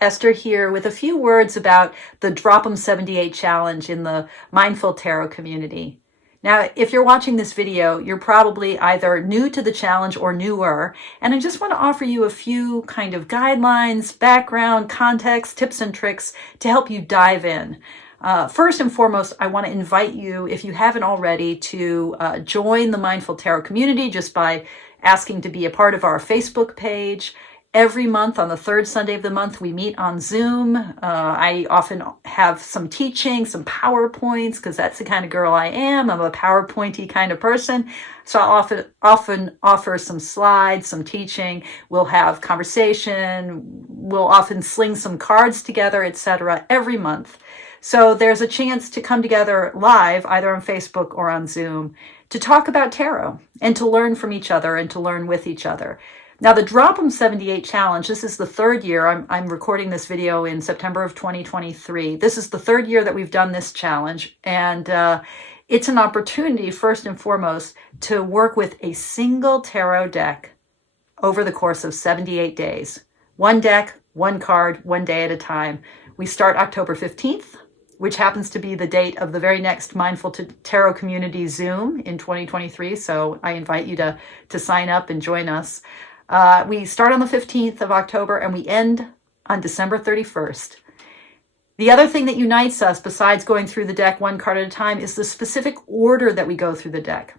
Esther here with a few words about the Drop 'em 78 challenge in the Mindful Tarot community. Now, if you're watching this video, you're probably either new to the challenge or newer, and I just want to offer you a few kind of guidelines, background, context, tips and tricks to help you dive in. First and foremost, I want to invite you, if you haven't already, to join the Mindful Tarot community just by asking to be a part of our Facebook page. Every month on the third Sunday of the month, we meet on Zoom. I often have some teaching, some PowerPoints, because that's the kind of girl I am. I'm a PowerPointy kind of person. So I often offer some slides, some teaching. We'll have conversation. We'll often sling some cards together, etc. every month. So there's a chance to come together live, either on Facebook or on Zoom, to talk about tarot and to learn from each other and to learn with each other. Now, the Drop 'em 78 challenge, this is the third year. I'm recording this video in September of 2023. This is the third year that we've done this challenge. And it's an opportunity, first and foremost, to work with a single tarot deck over the course of 78 days. One deck, one card, one day at a time. We start October 15th, which happens to be the date of the very next Mindful Tarot Community Zoom in 2023. So I invite you to sign up and join us. We start on the 15th of October and we end on December 31st. The other thing that unites us, besides going through the deck one card at a time, is the specific order that we go through the deck.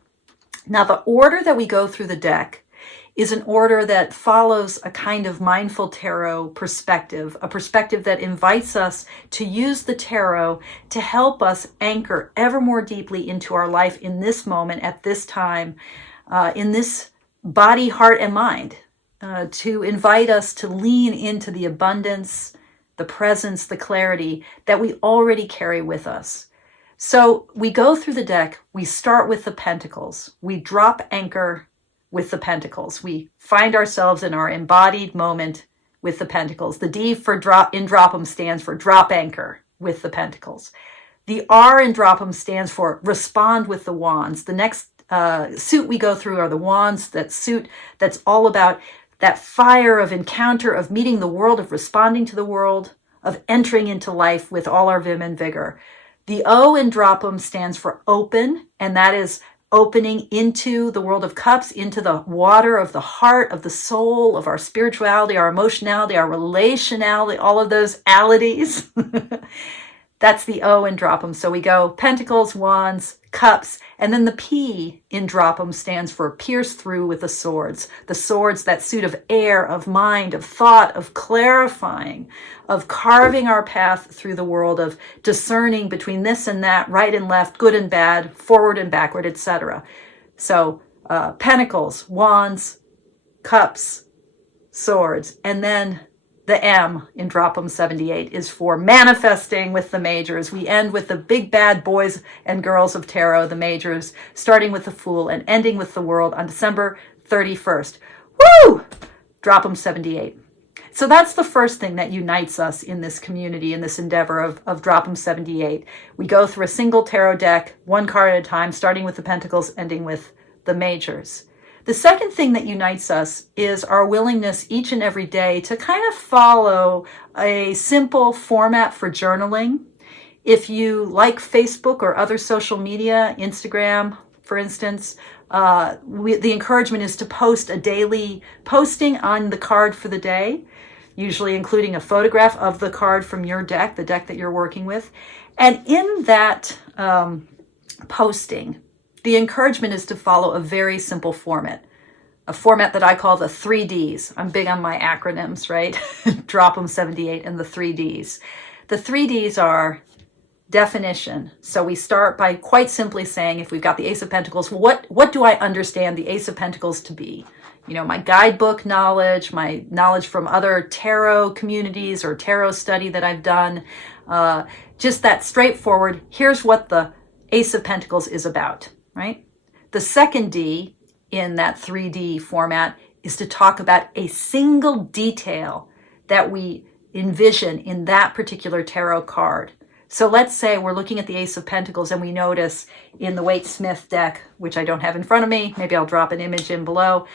Now, the order that we go through the deck is an order that follows a kind of mindful tarot perspective, a perspective that invites us to use the tarot to help us anchor ever more deeply into our life in this moment, at this time, in this body, heart, and mind, to invite us to lean into the abundance, the presence, the clarity that we already carry with us. So we go through the deck, we start with the Pentacles, we drop anchor with the Pentacles. We find ourselves in our embodied moment with the Pentacles. The D for drop in Drop 'em stands for drop anchor with the Pentacles. The R in Drop 'em stands for respond with the Wands. The next suit we go through are the Wands, that suit that's all about that fire of encounter, of meeting the world, of responding to the world, of entering into life with all our vim and vigor. The O in Drop 'em stands for open, and that is opening into the world of cups, into the water of the heart, of the soul, of our spirituality, our emotionality, our relationality, all of those alities. That's the O in Drop 'em. So we go Pentacles, Wands, Cups, and then the P in Drop 'em stands for pierce through with the swords. The swords, that suit of air, of mind, of thought, of clarifying, of carving our path through the world, of discerning between this and that, right and left, good and bad, forward and backward, etc. So Pentacles, Wands, Cups, Swords, and then the M in Drop 'em 78 is for manifesting with the majors. We end with the big bad boys and girls of tarot, the majors, starting with the Fool and ending with the World on December 31st. Woo! Drop 'em 78. So that's the first thing that unites us in this community, in this endeavor of Drop 'em 78. We go through a single tarot deck, one card at a time, starting with the Pentacles, ending with the majors. The second thing that unites us is our willingness each and every day to kind of follow a simple format for journaling. If you like Facebook or other social media, Instagram, for instance, the encouragement is to post a daily posting on the card for the day, usually including a photograph of the card from your deck, the deck that you're working with. And in that posting, the encouragement is to follow a very simple format, a format that I call the 3Ds. I'm big on my acronyms, right? Drop 'em 78 and the 3Ds. The 3Ds are definition. So we start by quite simply saying, if we've got the Ace of Pentacles, what do I understand the Ace of Pentacles to be? You know, my guidebook knowledge, my knowledge from other tarot communities or tarot study that I've done, just that straightforward, here's what the Ace of Pentacles is about. Right? The second D in that 3D format is to talk about a single detail that we envision in that particular tarot card. So let's say we're looking at the Ace of Pentacles and we notice in the Waite Smith deck, which I don't have in front of me, maybe I'll drop an image in below,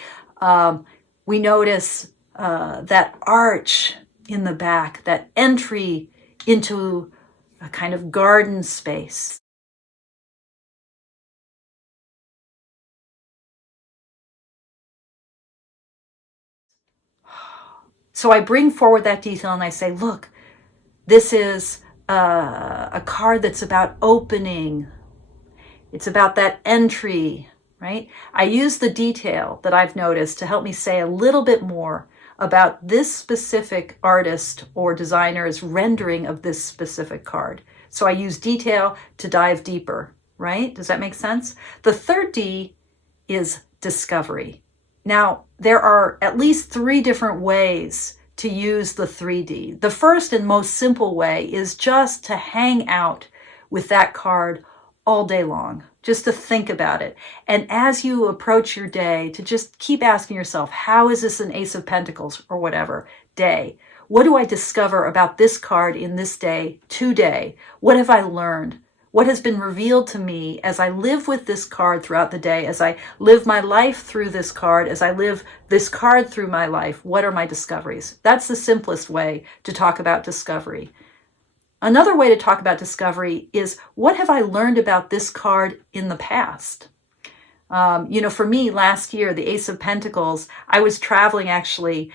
we notice that arch in the back, that entry into a kind of garden space. So I bring forward that detail and I say, look, this is a card that's about opening. It's about that entry, right? I use the detail that I've noticed to help me say a little bit more about this specific artist or designer's rendering of this specific card. So I use detail to dive deeper, right? Does that make sense? The third D is discovery. Now, there are at least 3 different ways to use the 3D. The first and most simple way is just to hang out with that card all day long, just to think about it. And as you approach your day, to just keep asking yourself, how is this an Ace of Pentacles or whatever day? What do I discover about this card in this day today? What have I learned? What has been revealed to me as I live with this card throughout the day, as I live my life through this card, as I live this card through my life? What are my discoveries? That's the simplest way to talk about discovery. Another way to talk about discovery is, what have I learned about this card in the past? For me, last year, the Ace of Pentacles, I was traveling to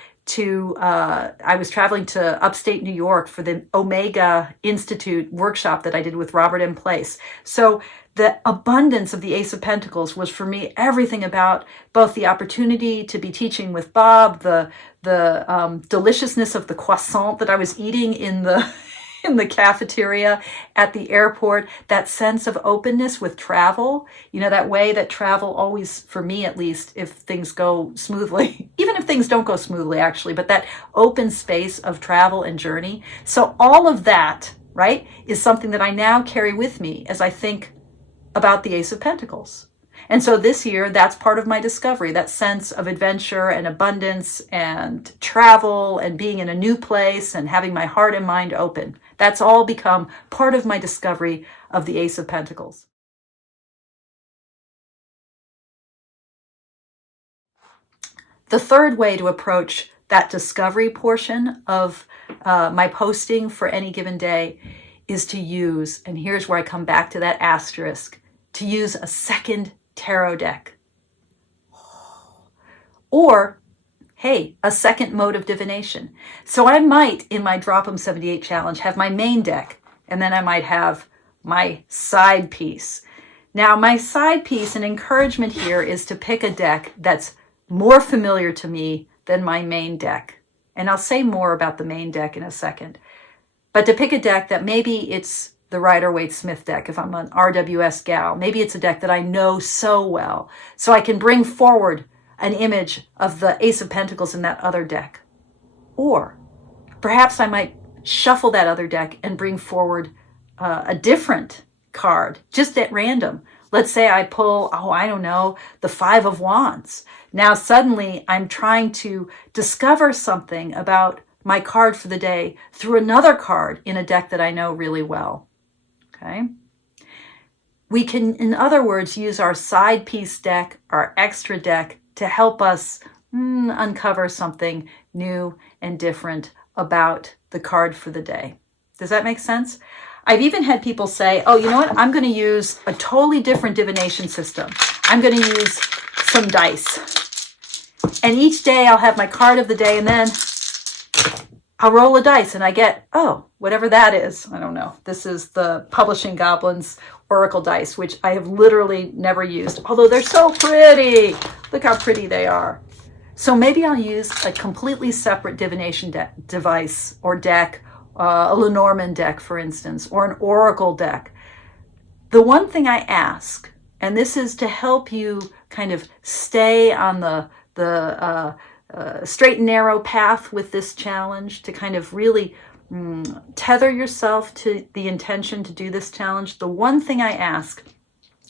upstate New York for the Omega Institute workshop that I did with Robert M. Place. So the abundance of the Ace of Pentacles was for me everything about both the opportunity to be teaching with Bob, the deliciousness of the croissant that I was eating in the cafeteria at the airport, that sense of openness with travel, that way that travel always, for me at least, if things go smoothly, even if things don't go smoothly actually, but that open space of travel and journey. So all of that, right, is something that I now carry with me as I think about the Ace of Pentacles. And so this year, that's part of my discovery, that sense of adventure and abundance and travel and being in a new place and having my heart and mind open. That's all become part of my discovery of the Ace of Pentacles. The third way to approach that discovery portion of my posting for any given day is to use, and here's where I come back to that asterisk, to use a second tarot deck. Or, hey, a second mode of divination. So I might, in my Drop 'em 78 challenge, have my main deck, and then I might have my side piece. Now, my side piece, an encouragement here, is to pick a deck that's more familiar to me than my main deck. And I'll say more about the main deck in a second. But to pick a deck that maybe it's the Rider-Waite-Smith deck, if I'm an RWS gal. Maybe it's a deck that I know so well, so I can bring forward an image of the Ace of Pentacles in that other deck. Or perhaps I might shuffle that other deck and bring forward a different card, just at random. Let's say I pull, the Five of Wands. Now suddenly I'm trying to discover something about my card for the day through another card in a deck that I know really well. Okay. We can, in other words, use our side piece deck, our extra deck, to help us uncover something new and different about the card for the day. Does that make sense? I've even had people say, oh, you know what? I'm going to use a totally different divination system. I'm going to use some dice. And each day I'll have my card of the day, and then I'll roll a dice and I get, whatever that is. I don't know. This is the Publishing Goblins Oracle dice, which I have literally never used, although they're so pretty. Look how pretty they are. So maybe I'll use a completely separate divination device or deck, a Lenormand deck, for instance, or an Oracle deck. The one thing I ask, and this is to help you kind of stay on the straight and narrow path with this challenge, to kind of really tether yourself to the intention to do this challenge. The one thing I ask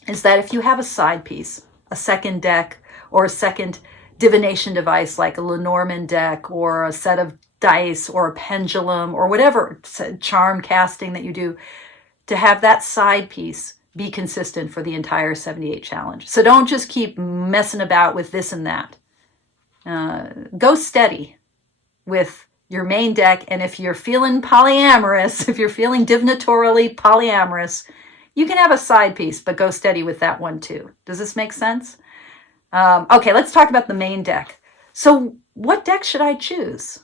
is that if you have a side piece, a second deck, or a second divination device like a Lenormand deck, or a set of dice, or a pendulum, or whatever charm casting that you do, to have that side piece be consistent for the entire 78 challenge. So don't just keep messing about with this and that. Go steady with your main deck. And if you're feeling polyamorous, if you're feeling divinatorially polyamorous, you can have a side piece, but go steady with that one too. Does this make sense? Okay, let's talk about the main deck. So what deck should I choose?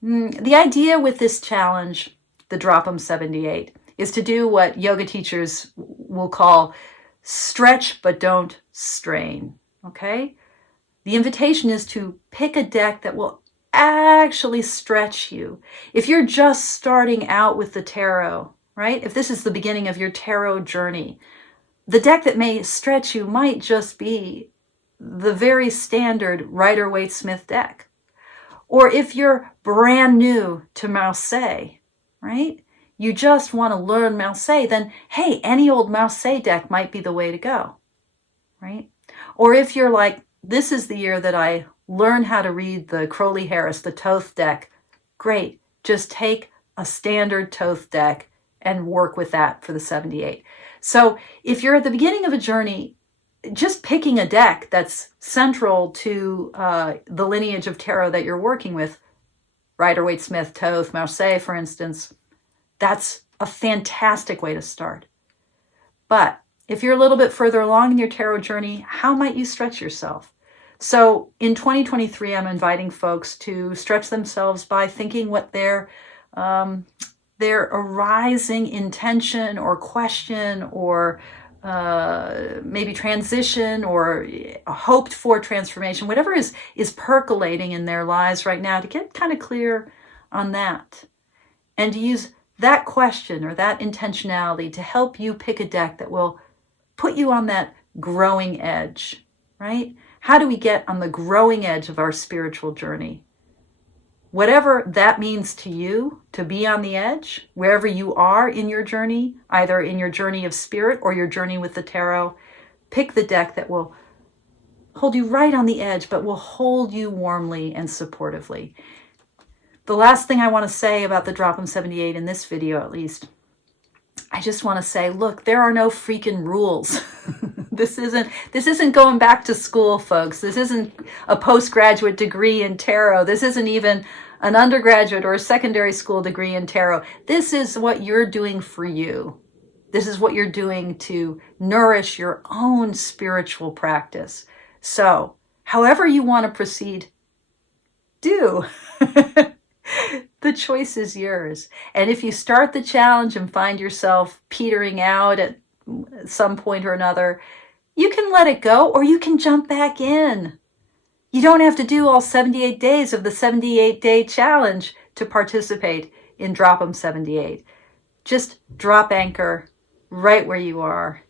The idea with this challenge, the Drop 'em 78, is to do what yoga teachers will call stretch but don't strain, okay? The invitation is to pick a deck that will actually stretch you. If you're just starting out with the tarot, right? If this is the beginning of your tarot journey, the deck that may stretch you might just be the very standard Rider-Waite-Smith deck. Or if you're brand new to Marseille, right? You just want to learn Marseille, then hey, any old Marseille deck might be the way to go, right? Or if you're like, this is the year that I learn how to read the Crowley-Harris, the Thoth deck, great. Just take a standard Thoth deck and work with that for the 78. So if you're at the beginning of a journey, just picking a deck that's central to the lineage of tarot that you're working with, Rider-Waite-Smith, Thoth, Marseille, for instance, that's a fantastic way to start. But if you're a little bit further along in your tarot journey, how might you stretch yourself? So in 2023, I'm inviting folks to stretch themselves by thinking what their arising intention or question or maybe transition or a hoped for transformation, whatever is percolating in their lives right now, to get kind of clear on that and to use that question or that intentionality to help you pick a deck that will put you on that growing edge, right? How do we get on the growing edge of our spiritual journey? Whatever that means to you, to be on the edge, wherever you are in your journey, either in your journey of spirit or your journey with the tarot, pick the deck that will hold you right on the edge, but will hold you warmly and supportively. The last thing I want to say about the Drop 'em 78 in this video, at least, I just want to say, look, there are no freaking rules. This isn't going back to school, folks. This isn't a postgraduate degree in tarot. This isn't even an undergraduate or a secondary school degree in tarot. This is what you're doing for you. This is what you're doing to nourish your own spiritual practice. So, however you want to proceed, do. The choice is yours. And if you start the challenge and find yourself petering out at some point or another, you can let it go or you can jump back in. You don't have to do all 78 days of the 78-day challenge to participate in Drop 'em 78. Just drop anchor right where you are.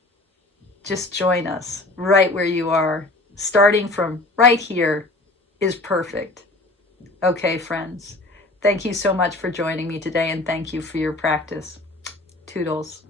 Just join us right where you are. Starting from right here is perfect. Okay, friends. Thank you so much for joining me today, and thank you for your practice. Toodles.